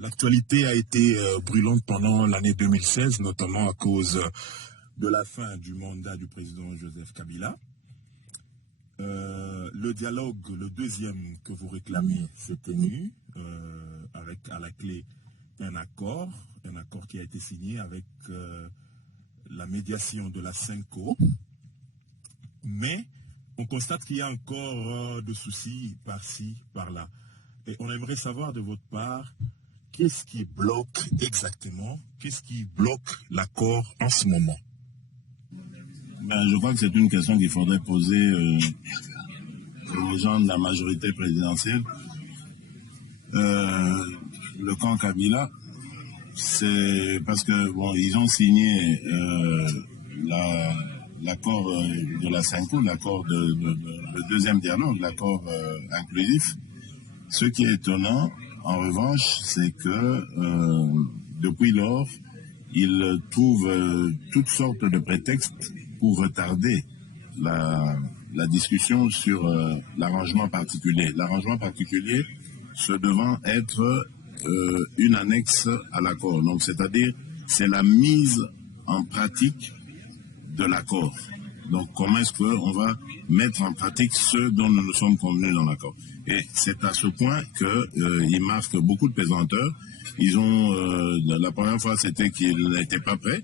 L'actualité a été brûlante pendant l'année 2016, notamment à cause de la fin du mandat du président Joseph Kabila. Le dialogue, le deuxième que vous réclamez, s'est tenu avec à la clé un accord qui a été signé avec la médiation de la CENCO. Mais on constate qu'il y a encore de soucis par-ci, par-là. Et on aimerait savoir de votre part, qu'est-ce qui bloque exactement, qu'est-ce qui bloque l'accord en ce moment? Je crois que c'est une question qu'il faudrait poser aux gens de la majorité présidentielle. Le camp Kabila, c'est parce que bon, ils ont signé l'accord de la CENCO, l'accord le deuxième dialogue, l'accord inclusif. Ce qui est étonnant, en revanche, c'est que depuis lors, ils trouvent toutes sortes de prétextes pour retarder la discussion sur l'arrangement particulier. L'arrangement particulier se devant être une annexe à l'accord. Donc, c'est-à-dire, c'est la mise en pratique de l'accord. Donc, comment est-ce qu'on va mettre en pratique ce dont nous nous sommes convenus dans l'accord? Et c'est à ce point qu'ils marquent beaucoup de pesanteurs. Ils ont, la première fois, c'était qu'ils n'étaient pas prêts.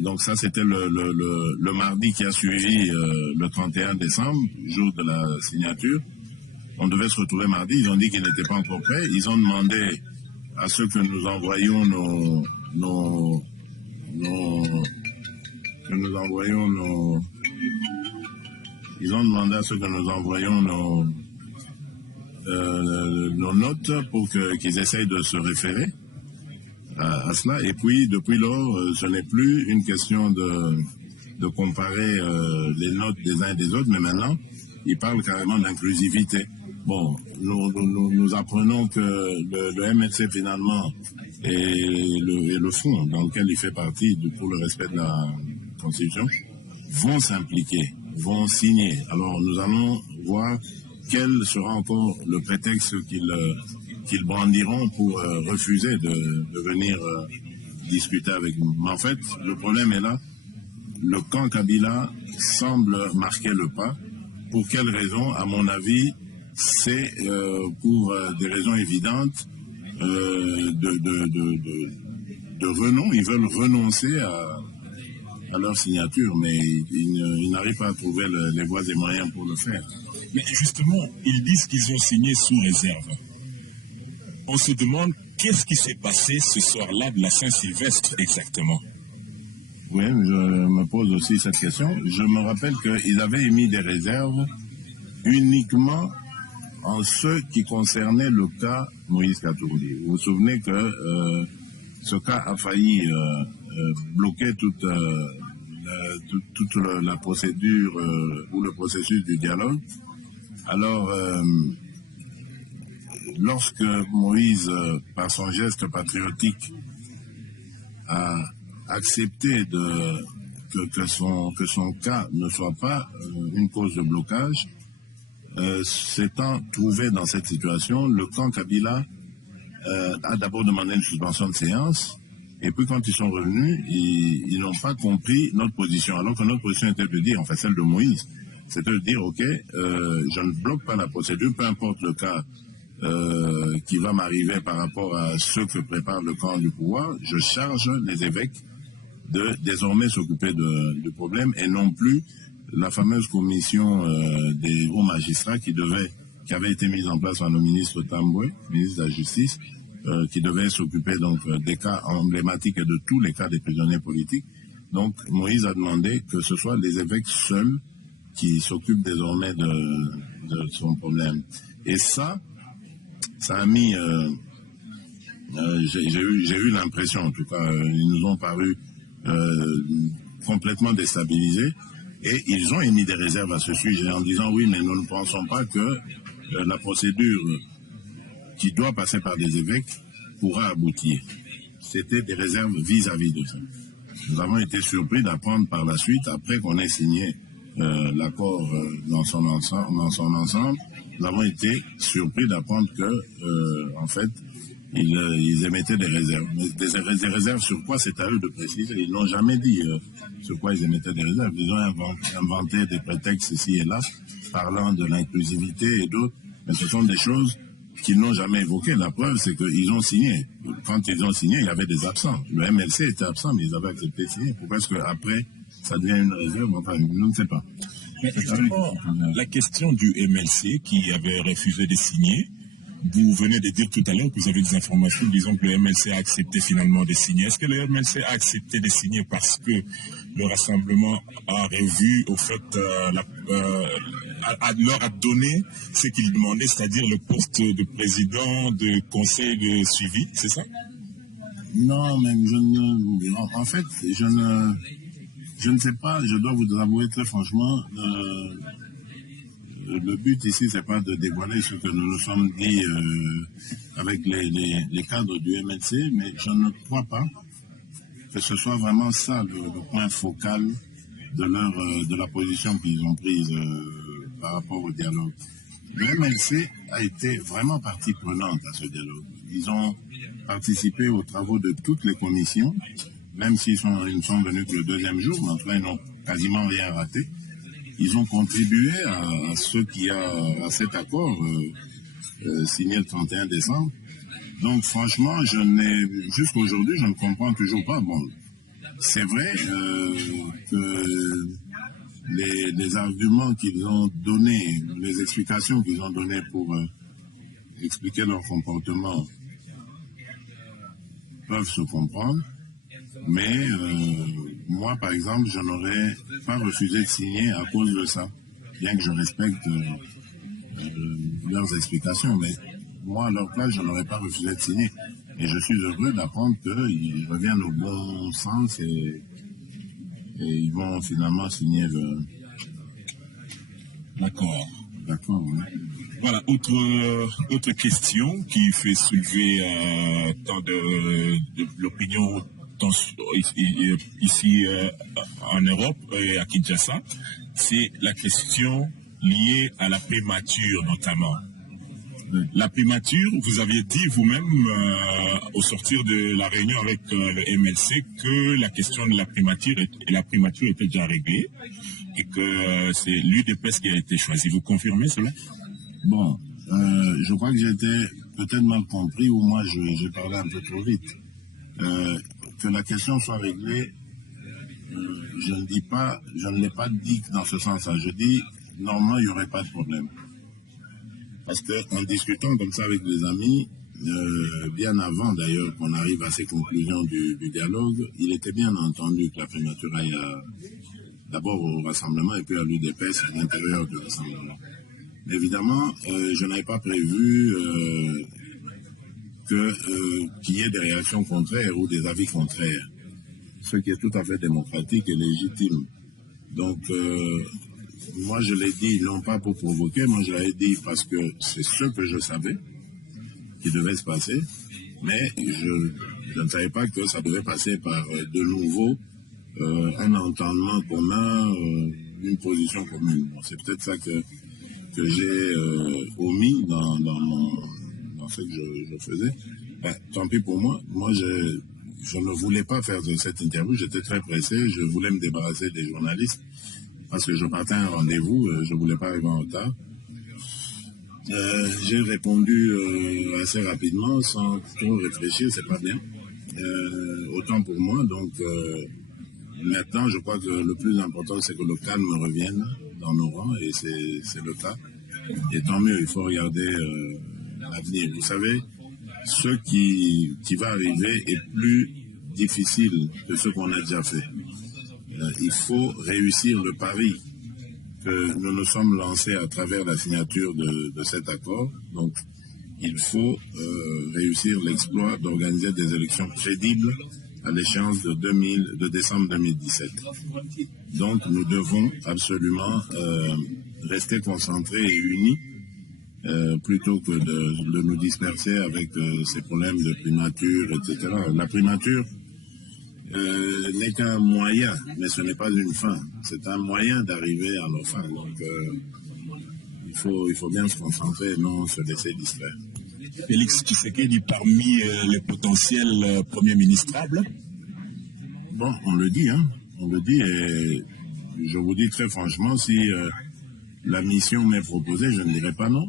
Donc ça, c'était le mardi qui a suivi le 31 décembre, jour de la signature. On devait se retrouver mardi. Ils ont dit qu'ils n'étaient pas encore prêts. Ils ont demandé à ceux que nous envoyions ils ont demandé à ceux que nous envoyions nos notes pour qu'ils essayent de se référer à cela. Et puis, depuis lors, ce n'est plus une question de comparer les notes des uns et des autres, mais maintenant, ils parlent carrément d'inclusivité. Bon, nous apprenons que le MLC, finalement, et le fonds dans lequel il fait partie pour le respect de la Constitution, vont s'impliquer, vont signer. Alors, nous allons voir quel sera encore le prétexte qu'ils brandiront pour refuser de venir discuter avec nous. Mais en fait, le problème est là. Le camp Kabila semble marquer le pas. Pour quelles raisons? À mon avis, c'est pour des raisons évidentes de renom. Ils veulent renoncer à leur signature, mais ils n'arrivent pas à trouver les voies et moyens pour le faire. Mais justement, ils disent qu'ils ont signé sous réserve. On se demande qu'est-ce qui s'est passé ce soir-là de la Saint-Sylvestre exactement. Oui, je me pose aussi cette question. Je me rappelle qu'ils avaient émis des réserves uniquement en ce qui concernait le cas Moïse Katumbi. Vous vous souvenez que ce cas a failli bloquer toute la procédure ou le processus du dialogue. Alors, lorsque Moïse, par son geste patriotique, a accepté que son cas ne soit pas une cause de blocage, s'étant trouvé dans cette situation, le camp Kabila a d'abord demandé une suspension de séance, et puis quand ils sont revenus, ils n'ont pas compris notre position, alors que notre position était de dire, enfin celle de Moïse, c'était de dire, ok, je ne bloque pas la procédure, peu importe le cas qui va m'arriver par rapport à ce que prépare le camp du pouvoir, je charge les évêques de désormais s'occuper du problème et non plus la fameuse commission des hauts magistrats qui avait été mise en place par le ministre Tamboué, ministre de la Justice, qui devait s'occuper donc des cas emblématiques et de tous les cas des prisonniers politiques. Donc Moïse a demandé que ce soit les évêques seuls qui s'occupent désormais de son problème. Et ça a mis... j'ai eu l'impression, en tout cas, ils nous ont paru complètement déstabilisés et ils ont émis des réserves à ce sujet en disant oui, mais nous ne pensons pas que la procédure qui doit passer par des évêques pourra aboutir. C'était des réserves vis-à-vis de ça. Nous avons été surpris d'apprendre par la suite, après qu'on ait signé l'accord dans son ensemble, nous avons été surpris d'apprendre que, en fait, ils émettaient des réserves. Mais des réserves sur quoi, c'est à eux de préciser. Ils n'ont jamais dit sur quoi ils émettaient des réserves. Ils ont inventé des prétextes ici et là, parlant de l'inclusivité et d'autres. Mais ce sont des choses qu'ils n'ont jamais évoquées. La preuve, c'est qu'ils ont signé. Quand ils ont signé, il y avait des absents. Le MLC était absent, mais ils avaient accepté de signer. Pourquoi est-ce qu'après, ça devient une réserve? Enfin, je ne sais pas. Mais justement, la question du MLC qui avait refusé de signer, vous venez de dire tout à l'heure que vous avez des informations disant que le MLC a accepté finalement de signer. Est-ce que le MLC a accepté de signer parce que le rassemblement a revu, au fait, leur a donné ce qu'il demandait, c'est-à-dire le poste de président de conseil de suivi, c'est ça? Non, mais en fait, je ne sais pas, je dois vous avouer très franchement, le but ici, c'est pas de dévoiler ce que nous nous sommes dit avec les cadres du MLC, mais je ne crois pas que ce soit vraiment ça le point focal de la position qu'ils ont prise par rapport au dialogue. Le MLC a été vraiment partie prenante à ce dialogue. Ils ont participé aux travaux de toutes les commissions, même s'ils ne sont venus que le deuxième jour, mais en tout cas, ils n'ont quasiment rien raté. Ils ont contribué à cet accord signé le 31 décembre. Donc franchement, jusqu'à aujourd'hui, je ne comprends toujours pas. Bon, c'est vrai que les arguments qu'ils ont donnés, les explications qu'ils ont données pour expliquer leur comportement peuvent se comprendre, mais moi, par exemple, je n'aurais pas refusé de signer à cause de ça, bien que je respecte leurs explications, mais moi, à leur place, je n'aurais pas refusé de signer. Et je suis heureux d'apprendre qu'ils reviennent au bon sens et ils vont finalement signer le... D'accord. D'accord, oui. Voilà, autre question qui fait soulever tant de l'opinion ici en Europe et à Kinshasa, c'est la question liée à la primature notamment. La primature, vous aviez dit vous-même au sortir de la réunion avec le MLC que la question de la primature était déjà réglée et que c'est l'UDPS qui a été choisi. Vous confirmez cela? Bon, je crois que j'ai été peut-être mal compris ou moi j'ai parlé un peu trop vite. Que la question soit réglée, je ne l'ai pas dit dans ce sens-là. Je dis, normalement, il n'y aurait pas de problème. Parce qu'en discutant comme ça avec les amis, bien avant d'ailleurs qu'on arrive à ces conclusions du dialogue, il était bien entendu que la primature aille d'abord au rassemblement et puis à l'UDPS à l'intérieur du rassemblement. Évidemment, je n'avais pas prévu qu'il y ait des réactions contraires ou des avis contraires, ce qui est tout à fait démocratique et légitime. Donc, moi je l'ai dit non pas pour provoquer, moi je l'ai dit parce que c'est ce que je savais qui devait se passer, mais je ne savais pas que ça devait passer par de nouveau un entendement commun, une position commune. Bon, c'est peut-être ça que j'ai omis dans ce que je faisais. Ben, tant pis pour moi. Moi, je ne voulais pas faire de cette interview. J'étais très pressé. Je voulais me débarrasser des journalistes parce que je partais à un rendez-vous. Je ne voulais pas arriver en retard. J'ai répondu assez rapidement, sans trop réfléchir. C'est pas bien. Autant pour moi. Donc, maintenant, je crois que le plus important, c'est que le calme revienne dans nos rangs, et c'est le cas. Et tant mieux, il faut regarder l'avenir. Vous savez, ce qui va arriver est plus difficile que ce qu'on a déjà fait. Il faut réussir le pari que nous nous sommes lancés à travers la signature de cet accord. Donc, il faut réussir l'exploit d'organiser des élections crédibles à l'échéance de décembre 2017. Donc, nous devons absolument rester concentrés et unis plutôt que de nous disperser avec ces problèmes de primature, etc. La primature n'est qu'un moyen, mais ce n'est pas une fin. C'est un moyen d'arriver à nos fins. Donc, il faut bien se concentrer et non se laisser distraire. Félix Tshisekedi parmi les potentiels premiers ministrables? Bon, on le dit, hein. On le dit, et je vous dis très franchement, si la mission m'est proposée, je ne dirais pas non.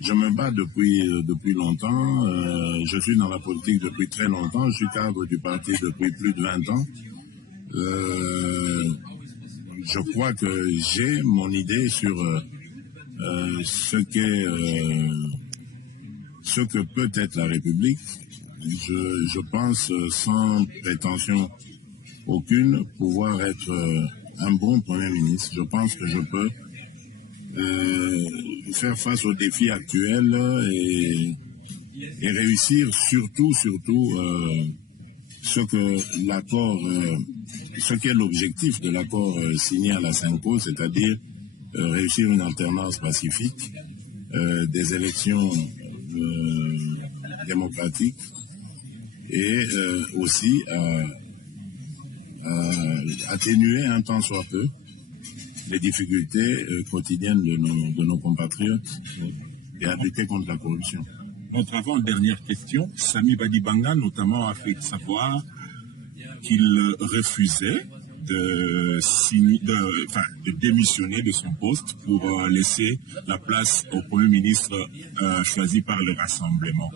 Je me bats depuis longtemps. Je suis dans la politique depuis très longtemps. Je suis cadre du parti depuis plus de 20 ans. Je crois que j'ai mon idée sur ce que peut être la République. Je pense, sans prétention aucune, pouvoir être un bon Premier ministre. Je pense que je peux faire face aux défis actuels et réussir surtout ce qui est l'objectif de l'accord signé à la Cinco, c'est-à-dire réussir une alternance pacifique, des élections démocratiques et aussi atténuer un tant soit peu les difficultés quotidiennes de nos compatriotes et à lutter contre la corruption. Notre avant-dernière question, Samy Badibanga notamment a fait savoir qu'il refusait de démissionner de son poste pour laisser la place au Premier ministre choisi par le Rassemblement.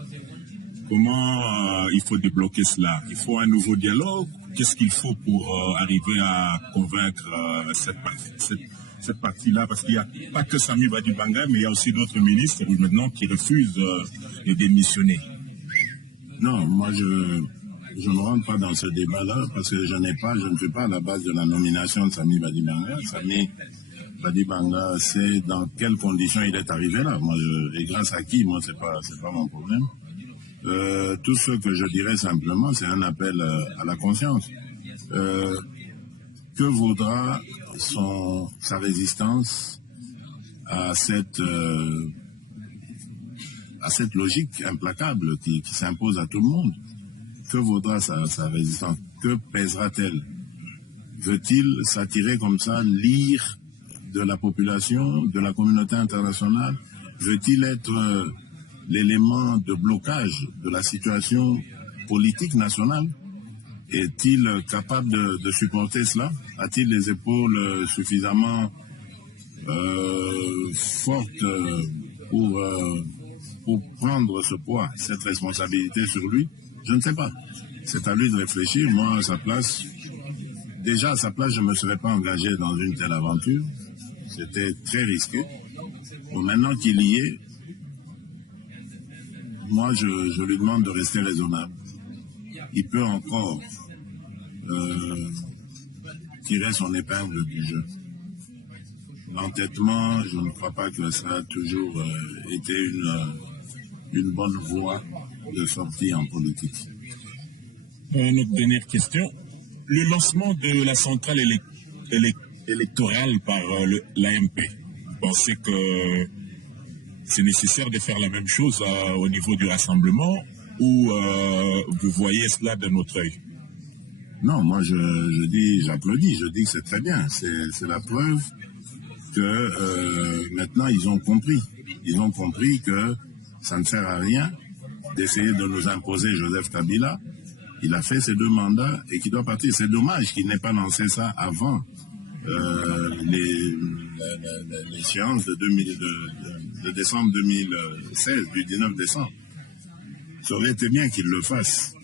Comment il faut débloquer cela? Il faut un nouveau dialogue? Qu'est-ce qu'il faut pour arriver à convaincre cette partie-là? Parce qu'il n'y a pas que Samy Badibanga, mais il y a aussi d'autres ministres maintenant qui refusent de démissionner. Non, moi je ne rentre pas dans ce débat-là parce que je ne suis pas à la base de la nomination de Samy Badibanga. Samy Badibanga sait dans quelles conditions il est arrivé là. Et grâce à qui, moi, c'est pas mon problème. Tout ce que je dirais simplement, c'est un appel à la conscience. Que vaudra sa résistance à cette logique implacable qui s'impose à tout le monde? Que vaudra sa résistance? Que pèsera-t-elle? Veut-il s'attirer comme ça l'ire de la population, de la communauté internationale? Veut-il être l'élément de blocage de la situation politique nationale? Est-il capable de supporter cela? A-t-il les épaules suffisamment fortes pour prendre ce poids, cette responsabilité sur lui? Je ne sais pas. C'est à lui de réfléchir. Moi, à sa place, je ne me serais pas engagé dans une telle aventure. C'était très risqué. Bon, maintenant qu'il y est, moi, je lui demande de rester raisonnable. Il peut encore tirer son épingle du jeu. L'entêtement, je ne crois pas que ça a toujours été une bonne voie de sortie en politique. Notre dernière question. Le lancement de la centrale électorale par l'AMP, vous pensez que c'est nécessaire de faire la même chose au niveau du Rassemblement ou vous voyez cela de notre œil? Non, moi j'applaudis, je dis que c'est très bien. C'est la preuve que maintenant ils ont compris. Ils ont compris que ça ne sert à rien d'essayer de nous imposer Joseph Kabila. Il a fait ses 2 mandats et qu'il doit partir. C'est dommage qu'il n'ait pas lancé ça avant l'échéance de décembre 2016, du 19 décembre. Ça aurait été bien qu'il le fasse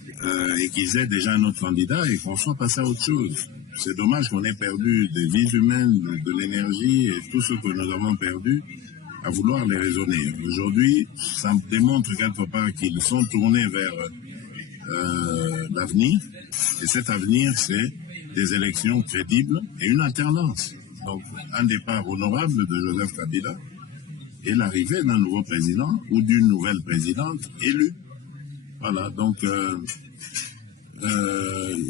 et qu'ils aient déjà un autre candidat et qu'on soit passé à autre chose. C'est dommage qu'on ait perdu des vies humaines, de l'énergie et tout ce que nous avons perdu à vouloir les raisonner. Aujourd'hui, ça démontre quelque part qu'ils sont tournés vers l'avenir. Et cet avenir, c'est des élections crédibles et une alternance. Donc, un départ honorable de Joseph Kabila et l'arrivée d'un nouveau président ou d'une nouvelle présidente élue. Voilà, donc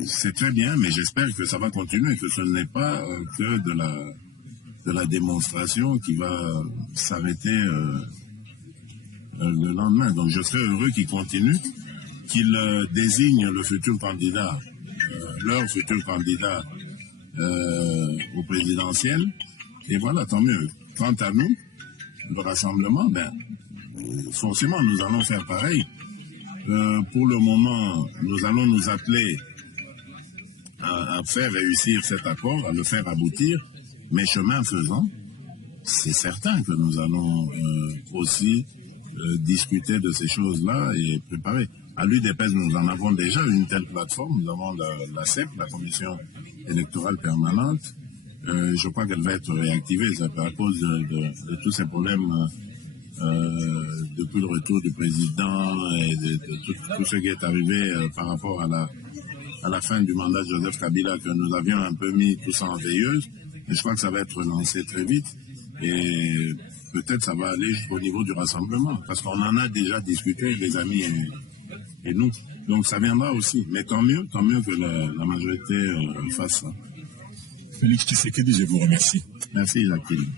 c'est très bien, mais j'espère que ça va continuer, que ce n'est pas que de la démonstration qui va s'arrêter le lendemain. Donc je serais heureux qu'il continue, qu'il désigne le futur candidat, leur futur candidat au présidentiel. Et voilà, tant mieux. Quant à nous, le Rassemblement, forcément, nous allons faire pareil. Pour le moment, nous allons nous atteler à faire réussir cet accord, à le faire aboutir, mais chemin faisant, c'est certain que nous allons aussi discuter de ces choses-là et préparer. À l'UDPS, nous en avons déjà une telle plateforme. Nous avons la CEP, la Commission électorale permanente. Je crois qu'elle va être réactivée à cause de tous ces problèmes depuis le retour du président et de tout ce qui est arrivé par rapport à la fin du mandat de Joseph Kabila, que nous avions un peu mis tout ça en veilleuse. Mais je crois que ça va être lancé très vite et peut-être ça va aller jusqu'au niveau du rassemblement, parce qu'on en a déjà discuté, les amis et nous. Donc ça viendra aussi. Mais tant mieux que la majorité fasse ça. Félix Tshisekedi, je vous remercie. Merci, Jacqueline.